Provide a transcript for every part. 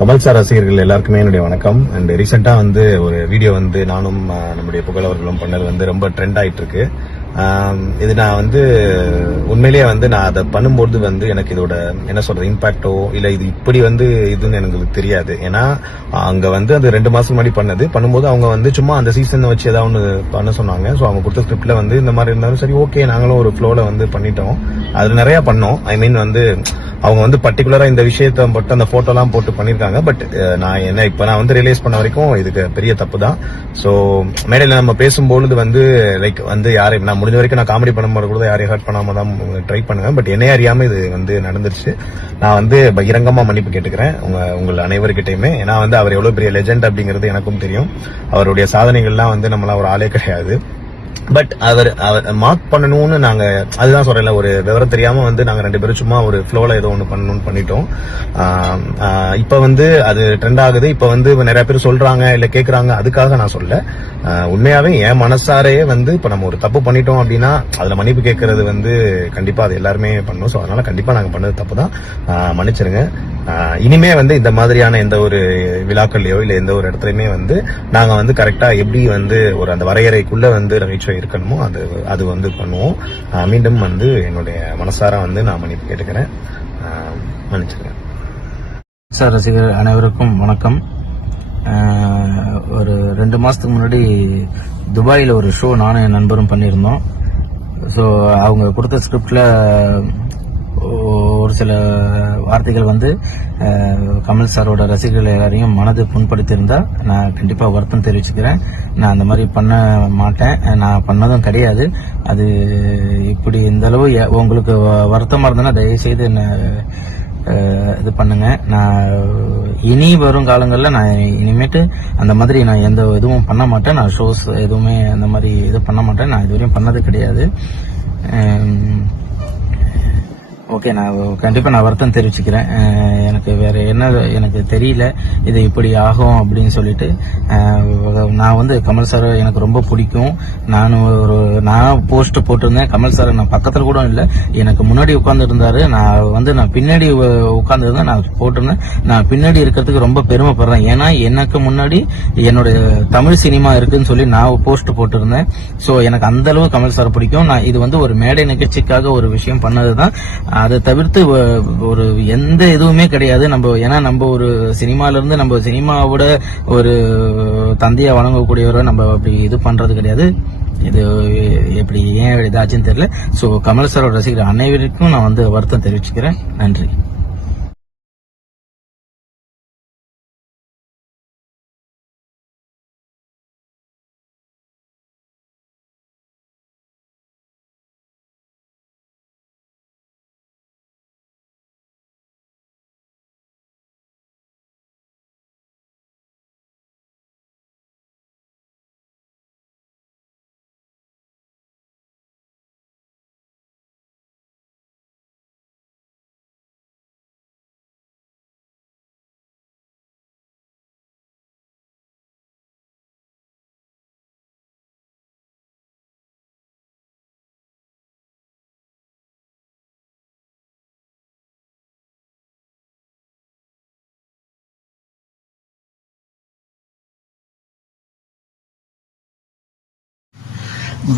Kamal sir ரசிகர்கள் எல்லாருக்குமே என்னுடைய வணக்கம். அண்ட் ரீசெண்டா வந்து ஒரு வீடியோ வந்து நானும் நம்முடைய புகழவர்களும் பண்ணது வந்து ரொம்ப ட்ரெண்ட் ஆயிட்டு இருக்கு இது நான் வந்து உண்மையிலேயே வந்து நான் அதை பண்ணும்போது வந்து எனக்கு இதோட என்ன சொல்றது இம்பாக்டோ இல்ல இது இப்படி வந்து இதுன்னு எனக்கு தெரியாது. ஏன்னா அங்க வந்து அது ரெண்டு மாசம் முன்னாடி பண்ணது. பண்ணும்போது அவங்க வந்து சும்மா அந்த சீசன் வச்சு ஏதாவது ஒன்று பண்ண சொன்னாங்க. ஸோ அவங்க கொடுத்த ஸ்கிரிப்ட்ல வந்து இந்த மாதிரி இருந்தாலும் சரி ஓகே நாங்களும் ஒரு ஃப்ளோல வந்து பண்ணிட்டோம். அது நிறைய பண்ணோம். ஐ மீன் வந்து அவங்க வந்து பர்டிகுலரா இந்த விஷயத்த மட்டும் அந்த போட்டோலாம் போட்டு பண்ணிருக்காங்க. பட் நான் என்ன இப்ப நான் வந்து ரியலைஸ் பண்ண வரைக்கும் இதுக்கு பெரிய தப்பு தான் ஸோ மேடையில நம்ம பேசும்பொழுது வந்து லைக் வந்து யாரையும் நான் முடிஞ்ச வரைக்கும் நான் காமெடி பண்ணும்போது கூட யாரையும் ஹர்ட் பண்ணாம தான் ட்ரை பண்ணுவேன். பட் என்னைய அறியாம இது வந்து நடந்துருச்சு. நான் வந்து பகிரங்கமா மன்னிப்பு கேட்டுக்கிறேன். உங்க உங்கள் அனைவருக்கிட்டையுமே. ஏன்னா வந்து அவர் எவ்வளவு பெரிய லெஜெண்ட் அப்படிங்கிறது எனக்கும் தெரியும். அவருடைய சாதனைகள்லாம் வந்து நம்மளாம் ஒரு ஆளே கிடையாது. பட் அவர் அவர் மார்க் பண்ணணும்னு நாங்க அதுதான் சொல்றேன்ல ஒரு விவரம் தெரியாம வந்து நாங்க ரெண்டு பேரும் சும்மா ஒரு ஃப்ளோல ஏதோ ஒன்று பண்ணணும்னு பண்ணிட்டோம். இப்போ இப்ப வந்து அது ட்ரெண்ட் ஆகுது. இப்ப வந்து நிறைய பேர் சொல்றாங்க இல்ல கேக்குறாங்க அதுக்காக நான் சொல்ல உண்மையாவே என் மனசாரையே வந்து இப்ப நம்ம ஒரு தப்பு பண்ணிட்டோம் அப்படின்னா அதுல மன்னிப்பு கேட்கறது வந்து கண்டிப்பா அது எல்லாருமே பண்ணணும் ஸோ அதனால கண்டிப்பா நாங்க பண்ணது தப்பு தான் மன்னிச்சிருங்க. இனிமே வந்து இந்த மாதிரியான எந்த ஒரு விழாக்கள்லையோ இல்ல எந்த ஒரு இடத்துலயுமே வந்து நாங்க வந்து கரெக்டா எப்படி வந்து ஒரு அந்த வரையறைக்குள்ள வந்து நகைச்சுவை இருக்கணுமோ அது அது வந்து பண்ணுவோம். மீண்டும் வந்து என்னுடைய மனசார வந்து நான் மன்னிப்பு கேட்டுக்கிறேன். ஆஹ் சார் ரசிகர் அனைவருக்கும் வணக்கம். ஒரு ரெண்டு மாசத்துக்கு முன்னாடி துபாயில் ஒரு ஷோ நானும் என் நண்பரும் பண்ணியிருந்தோம். ஸோ அவங்க கொடுத்த ஸ்கிரிப்டில் ஒரு சில வார்த்தைகள் வந்து கமல் சாரோட ரசிகர்கள் எல்லாரையும் மனது புண்படுத்தியிருந்தா நான் கண்டிப்பாக வருத்தம் தெரிவிச்சுக்கிறேன். நான் அந்த மாதிரி பண்ண மாட்டேன். நான் பண்ணதும் கிடையாது. அது இப்படி இந்த அளவு எ- உங்களுக்கு வருத்தமாக இருந்ததுன்னா தயவுசெய்து என்ன இது பண்ணுங்க. நான் இனி வரும் காலங்களில் நான் இனிமேட்டு அந்த மாதிரி நான் எந்த இதுவும் பண்ண மாட்டேன். நான் ஷோஸ் எதுவுமே அந்த மாதிரி இது பண்ண மாட்டேன். நான் இதுவரையும் பண்ணது கிடையாது. ஓகே நான் கண்டிப்பாக நான் வருத்தம் தெரிவிச்சுக்கிறேன். எனக்கு வேற என்ன எனக்கு தெரியல இது இப்படி ஆகும் அப்படின்னு சொல்லிட்டு. நான் வந்து கமல் சார் எனக்கு ரொம்ப பிடிக்கும். நான் ஒரு நான் போஸ்ட் போட்டிருந்தேன். கமல் சார் நான் பக்கத்தில் கூட இல்லை. எனக்கு முன்னாடி உட்காந்துருந்தாரு நான் வந்து நான் பின்னாடி உட்காந்துருந்தேன் நான் போட்டிருந்தேன். நான் பின்னாடி இருக்கிறதுக்கு ரொம்ப பெருமைப்படுறேன். ஏன்னா எனக்கு முன்னாடி என்னுடைய தமிழ் சினிமா இருக்குன்னு சொல்லி நான் போஸ்ட் போட்டிருந்தேன். ஸோ எனக்கு அந்தளவு கமல் சார் பிடிக்கும். நான் இது வந்து ஒரு மேடை நிகழ்ச்சிக்காக ஒரு விஷயம் பண்ணது தான் அதை தவிர்த்து ஒரு எந்த இதுவுமே கிடையாது. நம்ம ஏன்னா நம்ம ஒரு சினிமால இருந்து நம்ம சினிமாவோட ஒரு தந்தையை வணங்கக்கூடியவரை நம்ம அப்படி இது பண்றது கிடையாது. இது எப்படி ஏன் இதாச்சுன்னு தெரியல. ஸோ கமல் சாரோட ரசிகர் அனைவருக்கும் நான் வந்து வருத்தம் தெரிவிச்சுக்கிறேன். நன்றி.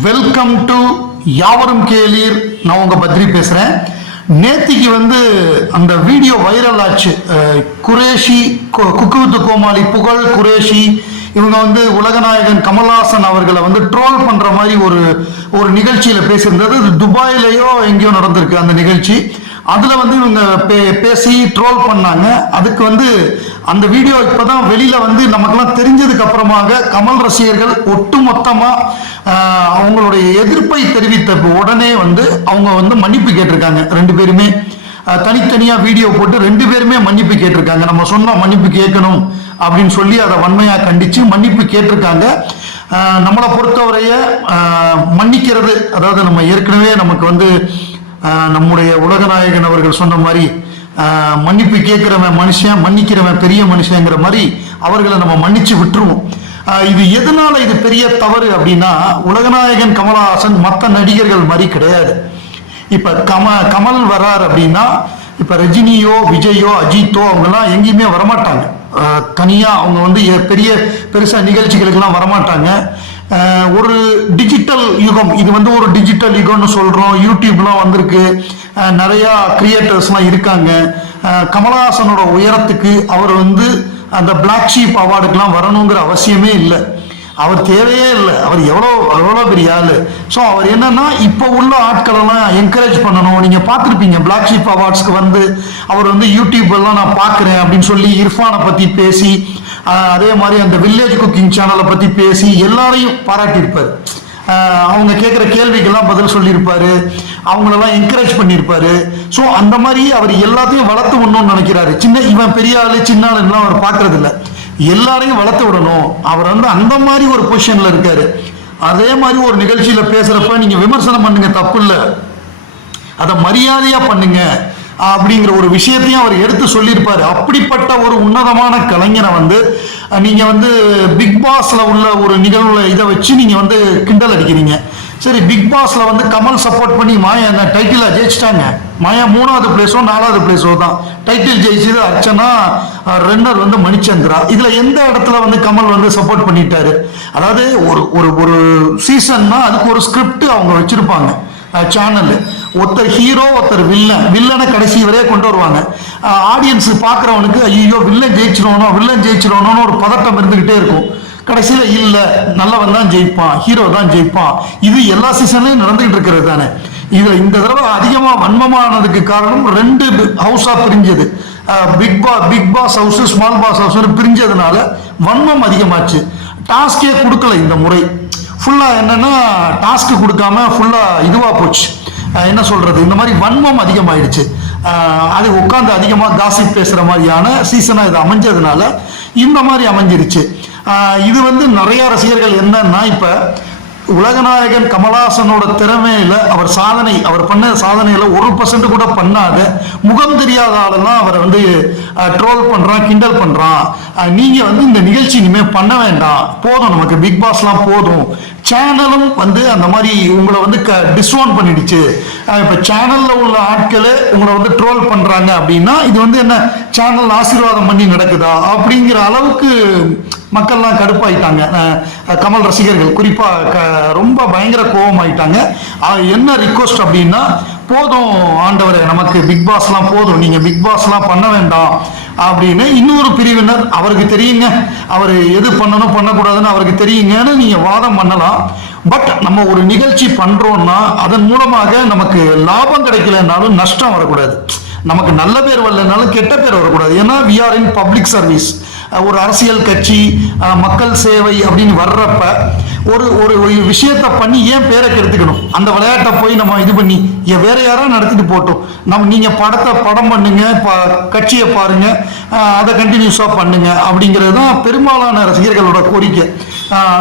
வெல்கம் டு யாவரும் கேளீர். நான் உங்க பத்ரி பேசுறேன். நேத்திக்கு வந்து அந்த வீடியோ வைரல் ஆச்சு. குரேஷி கு- குக்கு வித்து கோமாளி புகழ் குரேஷி இவங்க வந்து உலகநாயகன் கமல்ஹாசன் அவர்களை வந்து ட்ரோல் பண்ற மாதிரி ஒரு ஒரு நிகழ்ச்சியில பேசியிருந்தது. அது துபாயிலேயோ எங்கேயோ நடந்திருக்கு அந்த நிகழ்ச்சி. அதில் வந்து இவங்க பே- பேசி ட்ரோல் பண்ணாங்க. அதுக்கு வந்து அந்த வீடியோ இப்பதான் வெளியில் வந்து நமக்கெல்லாம் தெரிஞ்சதுக்கு அப்புறமாக கமல் ரசிகர்கள் ஒட்டு மொத்தமாக அவங்களுடைய எதிர்ப்பை தெரிவித்த உடனே வந்து அவங்க வந்து மன்னிப்பு கேட்டிருக்காங்க ரெண்டு பேருமே. தனித்தனியாக வீடியோ போட்டு ரெண்டு பேருமே மன்னிப்பு கேட்டிருக்காங்க. நம்ம சொன்னால் மன்னிப்பு கேட்கணும் அப்படின்னு சொல்லி அதை வன்மையாக கண்டித்து மன்னிப்பு கேட்டிருக்காங்க. நம்மளை பொறுத்தவரைய மன்னிக்கிறது அதாவது நம்ம ஏற்கனவே நமக்கு வந்து நம்முடைய உலகநாயகன் அவர்கள் சொன்ன மாதிரி மன்னிப்பு கேட்கிறவன் மனுஷன் மன்னிக்கிறவன் பெரிய மனுஷங்கிற மாதிரி அவர்களை நம்ம மன்னிச்சு விட்டுருவோம். இது எதனால இது பெரிய தவறு அப்படின்னா உலகநாயகன் கமலஹாசன் மற்ற நடிகர்கள் மாதிரி கிடையாது. இப்ப கம கமல் வரார் அப்படின்னா இப்போ ரஜினியோ விஜயோ அஜித்தோ அவங்கெல்லாம் எங்கேயுமே வரமாட்டாங்க. தனியா அவங்க வந்து பெரிய பெருசா நிகழ்ச்சிகளுக்கெல்லாம் வரமாட்டாங்க. ஒரு யுகம். இது வந்து ஒரு டிஜிட்டல் யுகம்னு சொல்றோம். யூடியூப்லாம் வந்திருக்கு. நிறையா நிறைய கிரியேட்டர்ஸ்லாம் இருக்காங்க. கமலஹாசனோட உயரத்துக்கு அவர் வந்து அந்த பிளாக் ஷீப் அவார்டுக்கெல்லாம் வரணுங்கிற அவசியமே இல்லை. அவர் தேவையே இல்லை. அவர் எவ்வளோ எவ்வளோ பெரிய ஆள். ஸோ அவர் என்னன்னா இப்போ உள்ள ஆட்களெல்லாம் என்கரேஜ் பண்ணணும். நீங்கள் பார்த்துருப்பீங்க பிளாக் ஷீப் அவார்ட்ஸ்க்கு வந்து அவர் வந்து யூடியூப் எல்லாம் நான் பார்க்குறேன் அப்படின்னு சொல்லி இர்ஃபானை பற்றி பேசி அதே மாதிரி அந்த வில்லேஜ் குக்கிங் சேனலை பற்றி பேசி எல்லாரையும் பாராட்டியிருப்பார். அவங்க கேட்குற கேள்விக்கெல்லாம் பதில் சொல்லியிருப்பாரு. அவங்களெல்லாம் என்கரேஜ் பண்ணியிருப்பாரு. ஸோ அந்த மாதிரி அவர் எல்லாத்தையும் வளர்த்து விடணும்னு நினைக்கிறாரு. சின்ன இவன் பெரிய ஆளு சின்ன ஆளுலாம் அவர் பார்க்கறது இல்லை எல்லாரையும் வளர்த்து விடணும். அவர் வந்து அந்த மாதிரி ஒரு பொசிஷன்ல இருக்காரு. அதே மாதிரி ஒரு நிகழ்ச்சியில பேசுறப்ப நீங்க விமர்சனம் பண்ணுங்க தப்பு இல்லை அதை மரியாதையா பண்ணுங்க அப்படிங்கிற ஒரு விஷயத்தையும் அவர் எடுத்து சொல்லியிருப்பாரு. அப்படிப்பட்ட ஒரு உன்னதமான கலைஞரை வந்து நீங்கள் நீங்க வந்து பிக் பாஸ்ல உள்ள ஒரு நிகழ்வுல இதை வச்சு நீங்க வந்து கிண்டல் அடிக்கிறீங்க. சரி பிக் பாஸ்ல வந்து கமல் சப்போர்ட் பண்ணி மாயா என்ன டைட்டிலா ஜெயிச்சிட்டாங்க? மாயா மூணாவது பிளேஸோ நாலாவது பிளேஸோ தான். டைட்டில் ஜெயிச்சது அர்ச்சனா ரெண்டர் வந்து மணிச்சந்திரா இதுல எந்த இடத்துல வந்து கமல் வந்து சப்போர்ட் பண்ணிட்டாரு? அதாவது ஒரு ஒரு ஒரு சீசன்னா அதுக்கு ஒரு ஸ்கிரிப்ட் அவங்க வச்சிருப்பாங்க. சேனல் ஒருத்தர் ஹீரோ ஒருத்தர் வில்லன் வில்லனை கடைசி வரையே கொண்டு வருவாங்க. ஆடியன்ஸ் பார்க்குறவனுக்கு ஐயோ வில்லன் ஜெயிச்சிடணும் வில்லன் ஜெயிச்சிடணும்னு ஒரு பதட்டம் இருந்துக்கிட்டே இருக்கும். கடைசியில் இல்லை நல்லவன் தான் ஜெயிப்பான் ஹீரோ தான் ஜெயிப்பான் இது எல்லா சீசன்லையும் நடந்துகிட்டு இருக்கிறது தானே. இதில் இந்த தடவை அதிகமாக வன்மமானதுக்கு காரணம் ரெண்டு ஹவுஸாக பிரிஞ்சது. பிக் பா big boss house small boss house பிரிஞ்சதுனால வன்மம் அதிகமாச்சு. டாஸ்கே கொடுக்கல இந்த முறை. ஃபுல்லாக என்னென்னா டாஸ்க் கொடுக்காம ஃபுல்லாக இதுவாக போச்சு. என்ன சொல்றது? இந்த மாதிரி வன்மம் அதிகமாயிடுச்சு. அஹ் அது உட்காந்து அதிகமா தாசி பேசுற மாதிரியான சீசனா இது அமைஞ்சதுனால இந்த மாதிரி அமைஞ்சிருச்சு. இது வந்து நிறைய ரசிகர்கள் என்னன்னா இப்ப உலகநாயகன் கமலஹாசனோட திறமையில அவர் சாதனை அவர் பண்ண சாதனையில ஒரு பர்சன்ட் கூட பண்ணாத முகம் தெரியாத ஆளெல்லாம் அவரை வந்து ட்ரோல் பண்றான் கிண்டல் பண்றான். நீங்க வந்து இந்த நிகழ்ச்சி இனிமே பண்ண வேண்டாம். போதும் நமக்கு பிக் பாஸ்லாம் போதும். சேனலும் வந்து அந்த மாதிரி உங்களை வந்து க டிஸ்வான் பண்ணிடுச்சு. இப்போ சேனலில் உள்ள ஆட்கள் உங்களை வந்து ட்ரோல் பண்ணுறாங்க அப்படின்னா இது வந்து என்ன சேனல் ஆசீர்வாதம் பண்ணி நடக்குதா? அப்படிங்கிற அளவுக்கு மக்கள்லாம் கடுப்பாயிட்டாங்க. கமல் ரசிகர்கள். குறிப்பாக க- ரொம்ப பயங்கர கோபம் ஆயிட்டாங்க என்ன ரிக்வஸ்ட் அப்படின்னா போதும் ஆண்டவரே நமக்கு பிக் பாஸ்லாம் போதும். நீங்க பிக் பாஸ்லாம் பண்ண வேண்டாம் அப்படின்னு இன்னொரு பிரிவினர் அவருக்கு தெரியுங்க. அவர் எது பண்ணணும் பண்ணக்கூடாதுன்னு அவருக்கு தெரியுங்கன்னு நீங்க வாதம் பண்ணலாம். பட் நம்ம ஒரு நிகழ்ச்சி பண்றோம்னா அதன் மூலமாக நமக்கு லாபம் கிடைக்கலனாலும் நஷ்டம் வரக்கூடாது. நமக்கு நல்ல பேர் வரலனாலும் கெட்ட பேர் வரக்கூடாது. ஏன்னா we are in public service ஒரு அரசியல் கட்சி மக்கள் சேவை அப்படின்னு வர்றப்ப ஒரு ஒரு ஒரு விஷயத்த பண்ணி ஏன் பேரை கெடுத்துக்கணும்? அந்த விளையாட்டை போய் நம்ம இது பண்ணி ஏன் வேற யாரும் நடத்திட்டு போட்டோம். நம்ம நீங்க படத்தை படம் பண்ணுங்க ப- கட்சியை பாருங்க அதை கண்டினியூஸா பண்ணுங்க அப்படிங்கிறது தான் பெரும்பாலான ரசிகர்களோட கோரிக்கை.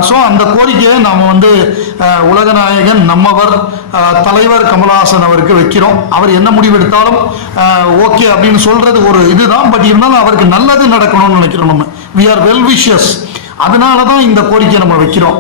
ஸோ அந்த கோரிக்கையை நாம வந்து உலகநாயகன் நம்மவர் தலைவர் கமலஹாசன் அவருக்கு வைக்கிறோம். அவர் என்ன முடிவெடுத்தாலும் ஓகே அப்படின்னு சொல்றது ஒரு இதுதான். பட் இருந்தாலும் அவருக்கு நல்லது நடக்கணும்னு நினைக்கிறோம் நம்ம. வி ஆர் வெல் விஷஸ் அதனால தான் இந்த கோரிக்கையை நம்ம வைக்கிறோம்.